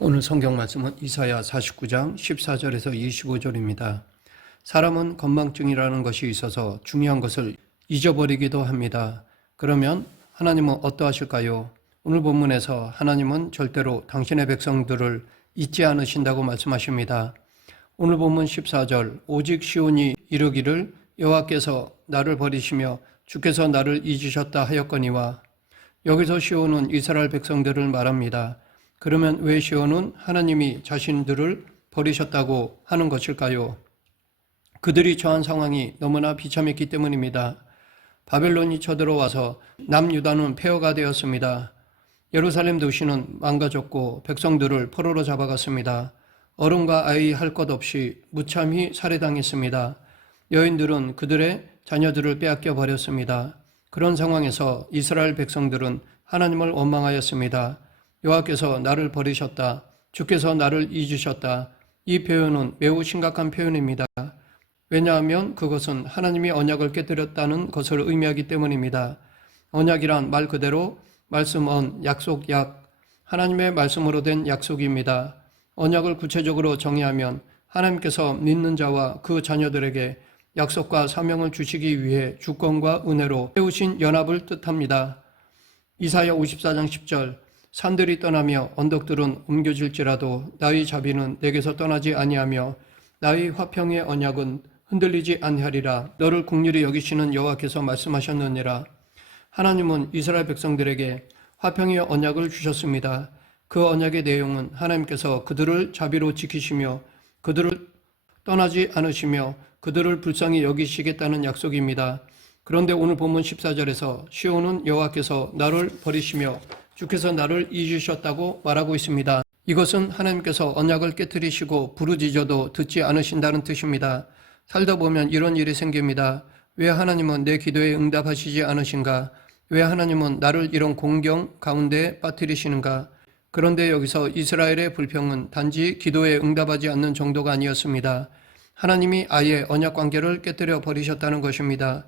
오늘 성경 말씀은 이사야 49장 14절에서 25절입니다. 사람은 건망증이라는 것이 있어서 중요한 것을 잊어버리기도 합니다. 그러면 하나님은 어떠하실까요? 오늘 본문에서 하나님은 절대로 당신의 백성들을 잊지 않으신다고 말씀하십니다. 오늘 본문 14절 오직 시온이 이르기를 여호와께서 나를 버리시며 주께서 나를 잊으셨다 하였거니와 여기서 시온은 이스라엘 백성들을 말합니다. 그러면 왜 시온은 하나님이 자신들을 버리셨다고 하는 것일까요? 그들이 처한 상황이 너무나 비참했기 때문입니다. 바벨론이 쳐들어와서 남유다는 폐허가 되었습니다. 예루살렘 도시는 망가졌고 백성들을 포로로 잡아갔습니다. 어른과 아이 할 것 없이 무참히 살해당했습니다. 여인들은 그들의 자녀들을 빼앗겨 버렸습니다. 그런 상황에서 이스라엘 백성들은 하나님을 원망하였습니다. 여호와께서 나를 버리셨다. 주께서 나를 잊으셨다. 이 표현은 매우 심각한 표현입니다. 왜냐하면 그것은 하나님이 언약을 깨뜨렸다는 것을 의미하기 때문입니다. 언약이란 말 그대로 말씀 언, 약속 약, 하나님의 말씀으로 된 약속입니다. 언약을 구체적으로 정의하면 하나님께서 믿는 자와 그 자녀들에게 약속과 사명을 주시기 위해 주권과 은혜로 세우신 연합을 뜻합니다. 이사야 54장 10절 산들이 떠나며 언덕들은 옮겨질지라도 나의 자비는 내게서 떠나지 아니하며 나의 화평의 언약은 흔들리지 아니하리라 너를 국률이 여기시는 여호와께서 말씀하셨느니라 하나님은 이스라엘 백성들에게 화평의 언약을 주셨습니다. 그 언약의 내용은 하나님께서 그들을 자비로 지키시며 그들을 떠나지 않으시며 그들을 불쌍히 여기시겠다는 약속입니다. 그런데 오늘 본문 14절에서 시온은 여호와께서 나를 버리시며 주께서 나를 잊으셨다고 말하고 있습니다. 이것은 하나님께서 언약을 깨뜨리시고 부르짖어도 듣지 않으신다는 뜻입니다. 살다 보면 이런 일이 생깁니다. 왜 하나님은 내 기도에 응답하시지 않으신가? 왜 하나님은 나를 이런 공경 가운데 빠뜨리시는가? 그런데 여기서 이스라엘의 불평은 단지 기도에 응답하지 않는 정도가 아니었습니다. 하나님이 아예 언약 관계를 깨뜨려 버리셨다는 것입니다.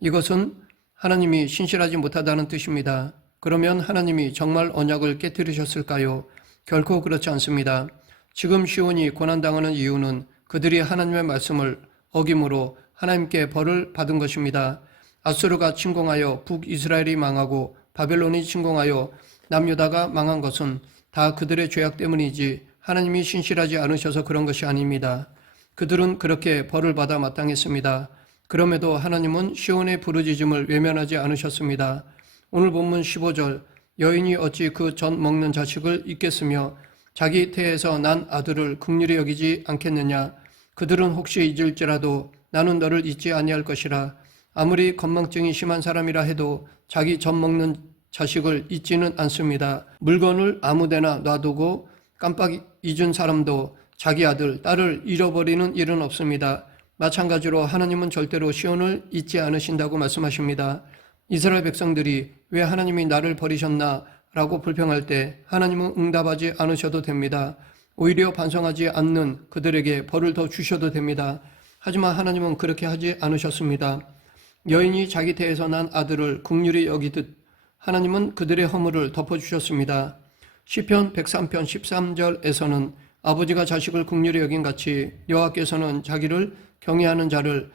이것은 하나님이 신실하지 못하다는 뜻입니다. 그러면 하나님이 정말 언약을 깨뜨리셨을까요? 결코 그렇지 않습니다. 지금 시온이 고난당하는 이유는 그들이 하나님의 말씀을 어김으로 하나님께 벌을 받은 것입니다. 아수르가 침공하여 북이스라엘이 망하고 바벨론이 침공하여 남유다가 망한 것은 다 그들의 죄악 때문이지 하나님이 신실하지 않으셔서 그런 것이 아닙니다. 그들은 그렇게 벌을 받아 마땅했습니다. 그럼에도 하나님은 시온의 부르짖음을 외면하지 않으셨습니다. 오늘 본문 15절 여인이 어찌 그전 먹는 자식을 잊겠으며 자기 태에서 난 아들을 극률히 여기지 않겠느냐 그들은 혹시 잊을지라도 나는 너를 잊지 아니할 것이라 아무리 건망증이 심한 사람이라 해도 자기 젖 먹는 자식을 잊지는 않습니다. 물건을 아무데나 놔두고 깜빡 잊은 사람도 자기 아들, 딸을 잃어버리는 일은 없습니다. 마찬가지로 하나님은 절대로 시온을 잊지 않으신다고 말씀하십니다. 이스라엘 백성들이 왜 하나님이 나를 버리셨나 라고 불평할 때 하나님은 응답하지 않으셔도 됩니다. 오히려 반성하지 않는 그들에게 벌을 더 주셔도 됩니다. 하지만 하나님은 그렇게 하지 않으셨습니다. 여인이 자기 태에서 난 아들을 국률이 여기듯 하나님은 그들의 허물을 덮어주셨습니다. 시편 103편 13절에서는 아버지가 자식을 국률이 여긴 같이 여호와께서는 자기를 경외하는 자를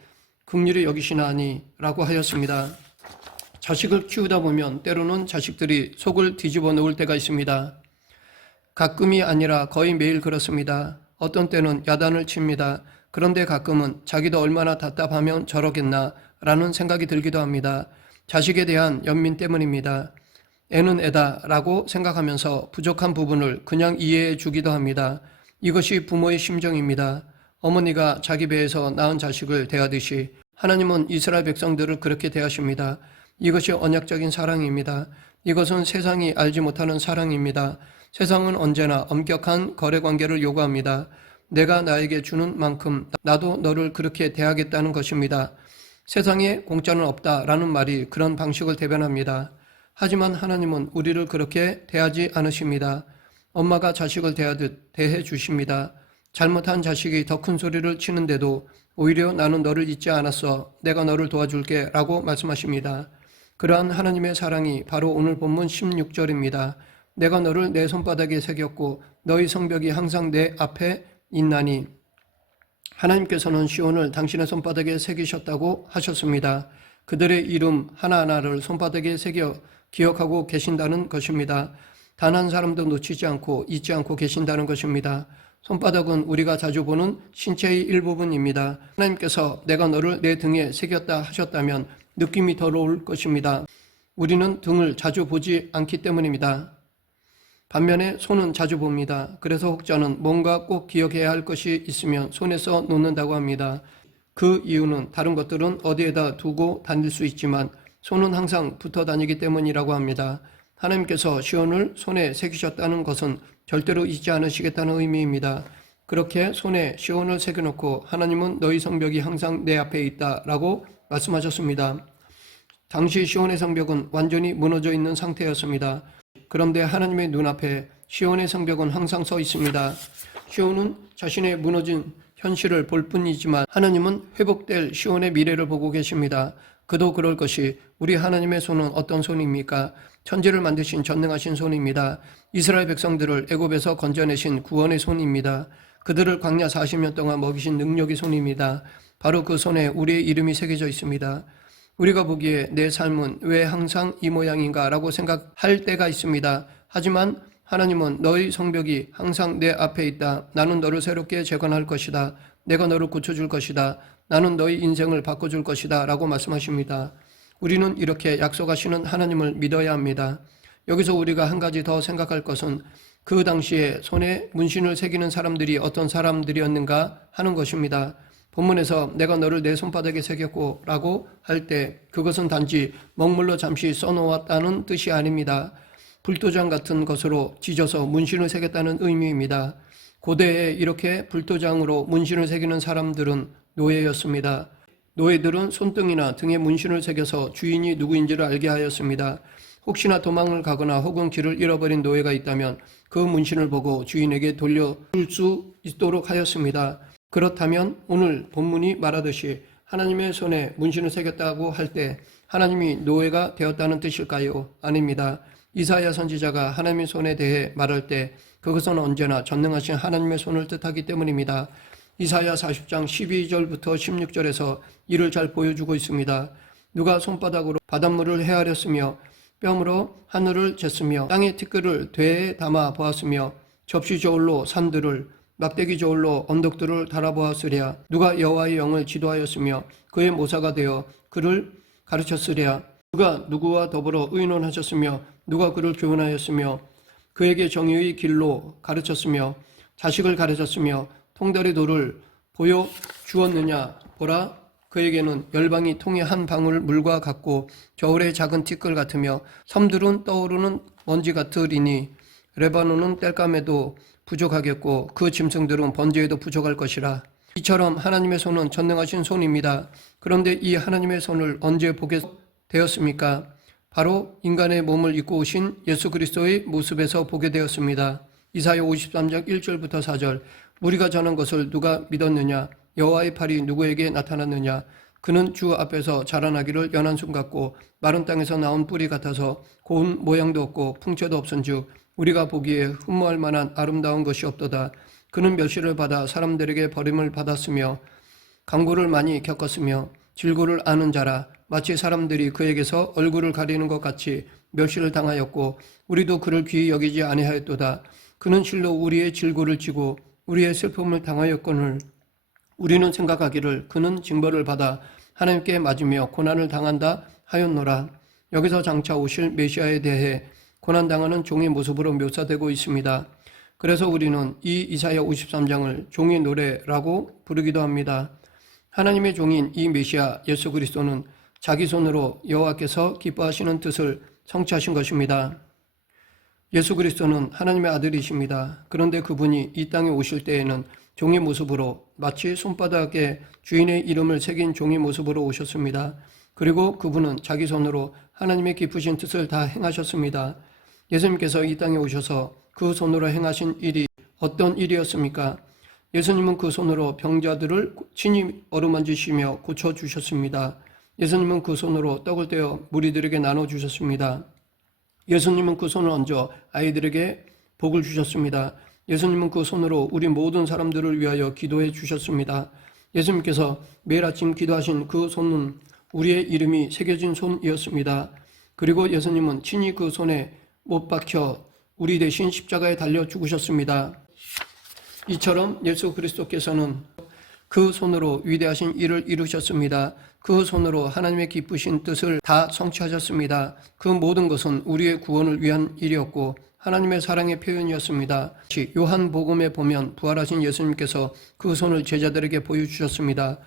국률이 여기시나니 라고 하였습니다. 자식을 키우다 보면 때로는 자식들이 속을 뒤집어 놓을 때가 있습니다. 가끔이 아니라 거의 매일 그렇습니다. 어떤 때는 야단을 칩니다. 그런데 가끔은 자기도 얼마나 답답하면 저러겠나 라는 생각이 들기도 합니다. 자식에 대한 연민 때문입니다. 애는 애다 라고 생각하면서 부족한 부분을 그냥 이해해 주기도 합니다. 이것이 부모의 심정입니다. 어머니가 자기 배에서 낳은 자식을 대하듯이 하나님은 이스라엘 백성들을 그렇게 대하십니다. 이것이 언약적인 사랑입니다. 이것은 세상이 알지 못하는 사랑입니다. 세상은 언제나 엄격한 거래 관계를 요구합니다. 내가 나에게 주는 만큼 나도 너를 그렇게 대하겠다는 것입니다. 세상에 공짜는 없다라는 말이 그런 방식을 대변합니다. 하지만 하나님은 우리를 그렇게 대하지 않으십니다. 엄마가 자식을 대하듯 대해 주십니다. 잘못한 자식이 더 큰 소리를 치는데도 오히려 나는 너를 잊지 않았어. 내가 너를 도와줄게. 라고 말씀하십니다. 그러한 하나님의 사랑이 바로 오늘 본문 16절입니다. 내가 너를 내 손바닥에 새겼고 너희 성벽이 항상 내 앞에 있나니 하나님께서는 시온을 당신의 손바닥에 새기셨다고 하셨습니다. 그들의 이름 하나하나를 손바닥에 새겨 기억하고 계신다는 것입니다. 단 한 사람도 놓치지 않고 잊지 않고 계신다는 것입니다. 손바닥은 우리가 자주 보는 신체의 일부분입니다. 하나님께서 내가 너를 내 등에 새겼다 하셨다면 느낌이 더러울 것입니다. 우리는 등을 자주 보지 않기 때문입니다. 반면에 손은 자주 봅니다. 그래서 혹자는 뭔가 꼭 기억해야 할 것이 있으면 손에서 놓는다고 합니다. 그 이유는 다른 것들은 어디에다 두고 다닐 수 있지만 손은 항상 붙어 다니기 때문이라고 합니다. 하나님께서 시온을 손에 새기셨다는 것은 절대로 잊지 않으시겠다는 의미입니다. 그렇게 손에 시온을 새겨놓고 하나님은 너희 성벽이 항상 내 앞에 있다라고 말씀하셨습니다. 당시 시온의 성벽은 완전히 무너져 있는 상태였습니다. 그런데 하나님의 눈앞에 시온의 성벽은 항상 서 있습니다. 시온은 자신의 무너진 현실을 볼 뿐이지만 하나님은 회복될 시온의 미래를 보고 계십니다. 그도 그럴 것이 우리 하나님의 손은 어떤 손입니까? 천지를 만드신 전능하신 손입니다. 이스라엘 백성들을 애굽에서 건져내신 구원의 손입니다. 그들을 광야 40년 동안 먹이신 능력의 손입니다. 바로 그 손에 우리의 이름이 새겨져 있습니다. 우리가 보기에 내 삶은 왜 항상 이 모양인가 라고 생각할 때가 있습니다. 하지만 하나님은 너희 성벽이 항상 내 앞에 있다. 나는 너를 새롭게 재건할 것이다. 내가 너를 고쳐줄 것이다. 나는 너희 인생을 바꿔줄 것이다. 라고 말씀하십니다. 우리는 이렇게 약속하시는 하나님을 믿어야 합니다. 여기서 우리가 한 가지 더 생각할 것은 그 당시에 손에 문신을 새기는 사람들이 어떤 사람들이었는가 하는 것입니다. 본문에서 내가 너를 내 손바닥에 새겼고 라고 할 때 그것은 단지 먹물로 잠시 써놓았다는 뜻이 아닙니다. 불도장 같은 것으로 찢어서 문신을 새겼다는 의미입니다. 고대에 이렇게 불도장으로 문신을 새기는 사람들은 노예였습니다. 노예들은 손등이나 등에 문신을 새겨서 주인이 누구인지를 알게 하였습니다. 혹시나 도망을 가거나 혹은 길을 잃어버린 노예가 있다면 그 문신을 보고 주인에게 돌려줄 수 있도록 하였습니다. 그렇다면 오늘 본문이 말하듯이 하나님의 손에 문신을 새겼다고 할 때 하나님이 노예가 되었다는 뜻일까요? 아닙니다. 이사야 선지자가 하나님의 손에 대해 말할 때 그것은 언제나 전능하신 하나님의 손을 뜻하기 때문입니다. 이사야 40장 12절부터 16절에서 이를 잘 보여주고 있습니다. 누가 손바닥으로 바닷물을 헤아렸으며 뺨으로 하늘을 쟀으며 땅의 티끌을 되에 담아 보았으며 접시 저울로 산들을 막대기 저울로 언덕들을 달아보았으랴. 누가 여호와의 영을 지도하였으며 그의 모사가 되어 그를 가르쳤으랴. 누가 누구와 더불어 의논하셨으며 누가 그를 교훈하였으며 그에게 정의의 길로 가르쳤으며 자식을 가르쳤으며 통달의 돌을 보여 주었느냐? 보라 그에게는 열방이 통의 한 방울 물과 같고 겨울의 작은 티끌 같으며 섬들은 떠오르는 먼지 같으리니 레바논은 땔감에도 부족하겠고 그 짐승들은 번제에도 부족할 것이라 이처럼 하나님의 손은 전능하신 손입니다. 그런데 이 하나님의 손을 언제 보게 되었습니까? 바로 인간의 몸을 입고 오신 예수 그리스도의 모습에서 보게 되었습니다. 이사야 53장 1절부터 4절 우리가 전한 것을 누가 믿었느냐 여호와의 팔이 누구에게 나타났느냐 그는 주 앞에서 자라나기를 연한 순 같고 마른 땅에서 나온 뿌리 같아서 고운 모양도 없고 풍채도 없은즉 우리가 보기에 흠모할 만한 아름다운 것이 없도다. 그는 멸시를 받아 사람들에게 버림을 받았으며 강고를 많이 겪었으며 질고를 아는 자라. 마치 사람들이 그에게서 얼굴을 가리는 것 같이 멸시를 당하였고 우리도 그를 귀히 여기지 아니하였도다. 그는 실로 우리의 질고를 지고 우리의 슬픔을 당하였거늘 우리는 생각하기를 그는 징벌을 받아 하나님께 맞으며 고난을 당한다 하였노라. 여기서 장차 오실 메시아에 대해 고난당하는 종의 모습으로 묘사되고 있습니다. 그래서 우리는 이 이사야 53장을 종의 노래라고 부르기도 합니다. 하나님의 종인 이 메시아 예수 그리스도는 자기 손으로 여호와께서 기뻐하시는 뜻을 성취하신 것입니다. 예수 그리스도는 하나님의 아들이십니다. 그런데 그분이 이 땅에 오실 때에는 종의 모습으로 마치 손바닥에 주인의 이름을 새긴 종의 모습으로 오셨습니다. 그리고 그분은 자기 손으로 하나님의 깊으신 뜻을 다 행하셨습니다. 예수님께서 이 땅에 오셔서 그 손으로 행하신 일이 어떤 일이었습니까? 예수님은 그 손으로 병자들을 친히 어루만지시며 고쳐주셨습니다. 예수님은 그 손으로 떡을 떼어 무리들에게 나눠주셨습니다. 예수님은 그 손을 얹어 아이들에게 복을 주셨습니다. 예수님은 그 손으로 우리 모든 사람들을 위하여 기도해 주셨습니다. 예수님께서 매일 아침 기도하신 그 손은 우리의 이름이 새겨진 손이었습니다. 그리고 예수님은 친히 그 손에 못 박혀 우리 대신 십자가에 달려 죽으셨습니다. 이처럼 예수 그리스도께서는 그 손으로 위대하신 일을 이루셨습니다. 그 손으로 하나님의 기쁘신 뜻을 다 성취하셨습니다. 그 모든 것은 우리의 구원을 위한 일이었고 하나님의 사랑의 표현이었습니다. 요한복음에 보면 부활하신 예수님께서 그 손을 제자들에게 보여주셨습니다.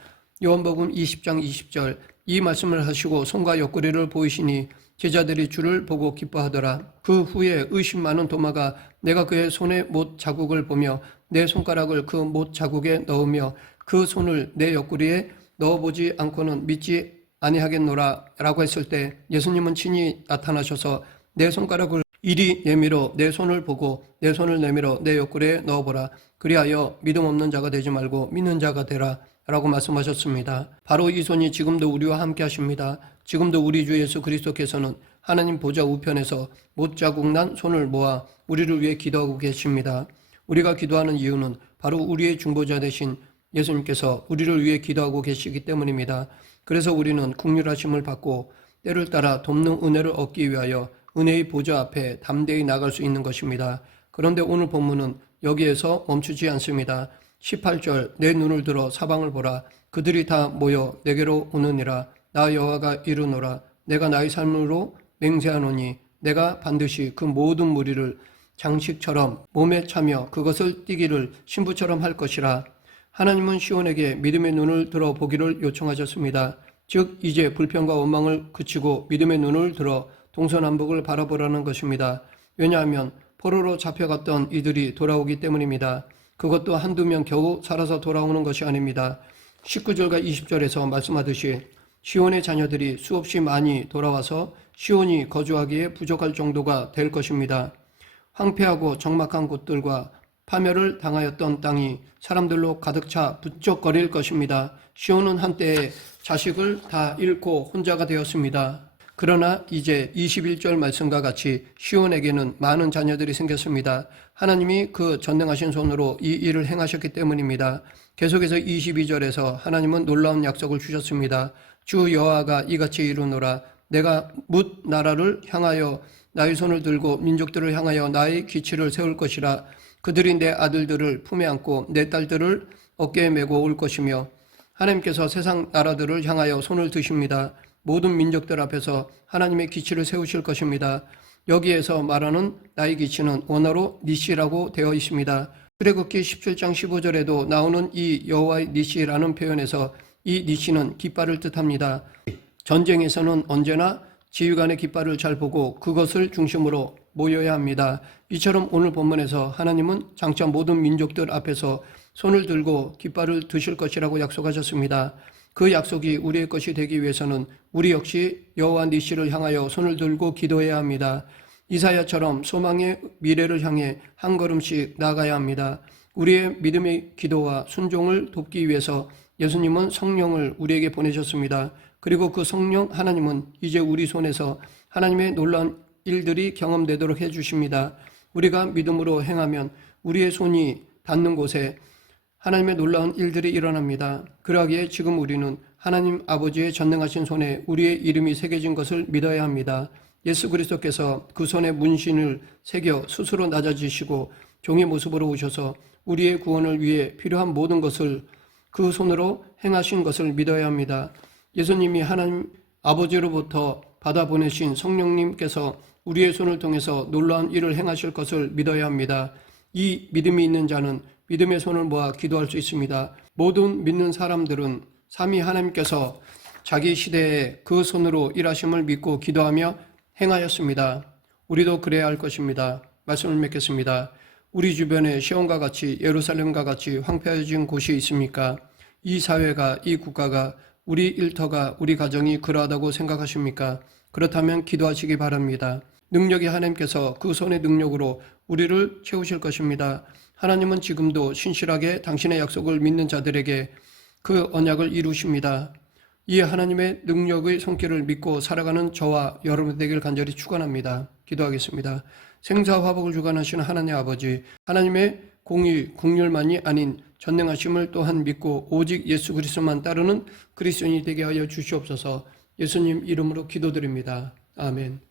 요한복음 20장 20절 이 말씀을 하시고 손과 옆구리를 보이시니 제자들이 주를 보고 기뻐하더라. 그 후에 의심 많은 도마가 내가 그의 손에 못 자국을 보며 내 손가락을 그 못 자국에 넣으며 그 손을 내 옆구리에 넣어보지 않고는 믿지 아니하겠노라 라고 했을 때 예수님은 친히 나타나셔서 내 손가락을 이리 내밀어 내 손을 보고 내 손을 내밀어 내 옆구리에 넣어보라 그리하여 믿음 없는 자가 되지 말고 믿는 자가 되라 라고 말씀하셨습니다. 바로 이 손이 지금도 우리와 함께 하십니다. 지금도 우리 주 예수 그리스도께서는 하나님 보좌 우편에서 못자국 난 손을 모아 우리를 위해 기도하고 계십니다. 우리가 기도하는 이유는 바로 우리의 중보자 되신 예수님께서 우리를 위해 기도하고 계시기 때문입니다. 그래서 우리는 국률하심을 받고 때를 따라 돕는 은혜를 얻기 위하여 은혜의 보좌 앞에 담대히 나갈 수 있는 것입니다. 그런데 오늘 본문은 여기에서 멈추지 않습니다. 18절 내 눈을 들어 사방을 보라 그들이 다 모여 내게로 오느니라 나 여호와가 이르노라 내가 나의 삶으로 맹세하노니 내가 반드시 그 모든 무리를 장식처럼 몸에 차며 그것을 띠기를 신부처럼 할 것이라 하나님은 시온에게 믿음의 눈을 들어 보기를 요청하셨습니다. 즉 이제 불평과 원망을 그치고 믿음의 눈을 들어 동서남북을 바라보라는 것입니다. 왜냐하면 포로로 잡혀갔던 이들이 돌아오기 때문입니다. 그것도 한두 명 겨우 살아서 돌아오는 것이 아닙니다. 19절과 20절에서 말씀하듯이 시온의 자녀들이 수없이 많이 돌아와서 시온이 거주하기에 부족할 정도가 될 것입니다. 황폐하고 적막한 곳들과 파멸을 당하였던 땅이 사람들로 가득 차 부쩍거릴 것입니다. 시온은 한때 자식을 다 잃고 혼자가 되었습니다. 그러나 이제 21절 말씀과 같이 시온에게는 많은 자녀들이 생겼습니다. 하나님이 그 전능하신 손으로 이 일을 행하셨기 때문입니다. 계속해서 22절에서 하나님은 놀라운 약속을 주셨습니다. 주 여호와가 이같이 이루노라 내가 뭇 나라를 향하여 나의 손을 들고 민족들을 향하여 나의 기치를 세울 것이라 그들이 내 아들들을 품에 안고 내 딸들을 어깨에 메고 올 것이며 하나님께서 세상 나라들을 향하여 손을 드십니다. 모든 민족들 앞에서 하나님의 기치를 세우실 것입니다. 여기에서 말하는 나의 기치는 원어로 니시라고 되어 있습니다. 출애굽기 17장 15절에도 나오는 이 여호와의 니시라는 표현에서 이 니시는 깃발을 뜻합니다. 전쟁에서는 언제나 지휘관의 깃발을 잘 보고 그것을 중심으로 모여야 합니다. 이처럼 오늘 본문에서 하나님은 장차 모든 민족들 앞에서 손을 들고 깃발을 드실 것이라고 약속하셨습니다. 그 약속이 우리의 것이 되기 위해서는 우리 역시 여호와 니시를 향하여 손을 들고 기도해야 합니다. 이사야처럼 소망의 미래를 향해 한 걸음씩 나가야 합니다. 우리의 믿음의 기도와 순종을 돕기 위해서 예수님은 성령을 우리에게 보내셨습니다. 그리고 그 성령 하나님은 이제 우리 손에서 하나님의 놀라운 일들이 경험되도록 해주십니다. 우리가 믿음으로 행하면 우리의 손이 닿는 곳에 하나님의 놀라운 일들이 일어납니다. 그러기에 지금 우리는 하나님 아버지의 전능하신 손에 우리의 이름이 새겨진 것을 믿어야 합니다. 예수 그리스도께서 그 손에 문신을 새겨 스스로 낮아지시고 종의 모습으로 오셔서 우리의 구원을 위해 필요한 모든 것을 그 손으로 행하신 것을 믿어야 합니다. 예수님이 하나님 아버지로부터 받아 보내신 성령님께서 우리의 손을 통해서 놀라운 일을 행하실 것을 믿어야 합니다. 이 믿음이 있는 자는 믿음의 손을 모아 기도할 수 있습니다. 모든 믿는 사람들은 삼위 하나님께서 자기 시대에 그 손으로 일하심을 믿고 기도하며 행하였습니다. 우리도 그래야 할 것입니다. 말씀을 맺겠습니다. 우리 주변에 시온과 같이 예루살렘과 같이 황폐해진 곳이 있습니까? 이 사회가 이 국가가 우리 일터가 우리 가정이 그러하다고 생각하십니까? 그렇다면 기도하시기 바랍니다. 능력이 하나님께서 그 손의 능력으로 우리를 채우실 것입니다. 하나님은 지금도 신실하게 당신의 약속을 믿는 자들에게 그 언약을 이루십니다. 이 하나님의 능력의 손길을 믿고 살아가는 저와 여러분 되길 간절히 축원합니다. 기도하겠습니다. 생사화복을 주관하시는 하나님 아버지, 하나님의 공의, 국률만이 아닌 전능하심을 또한 믿고 오직 예수 그리스도만 따르는 그리스도인이 되게 하여 주시옵소서. 예수님 이름으로 기도드립니다. 아멘.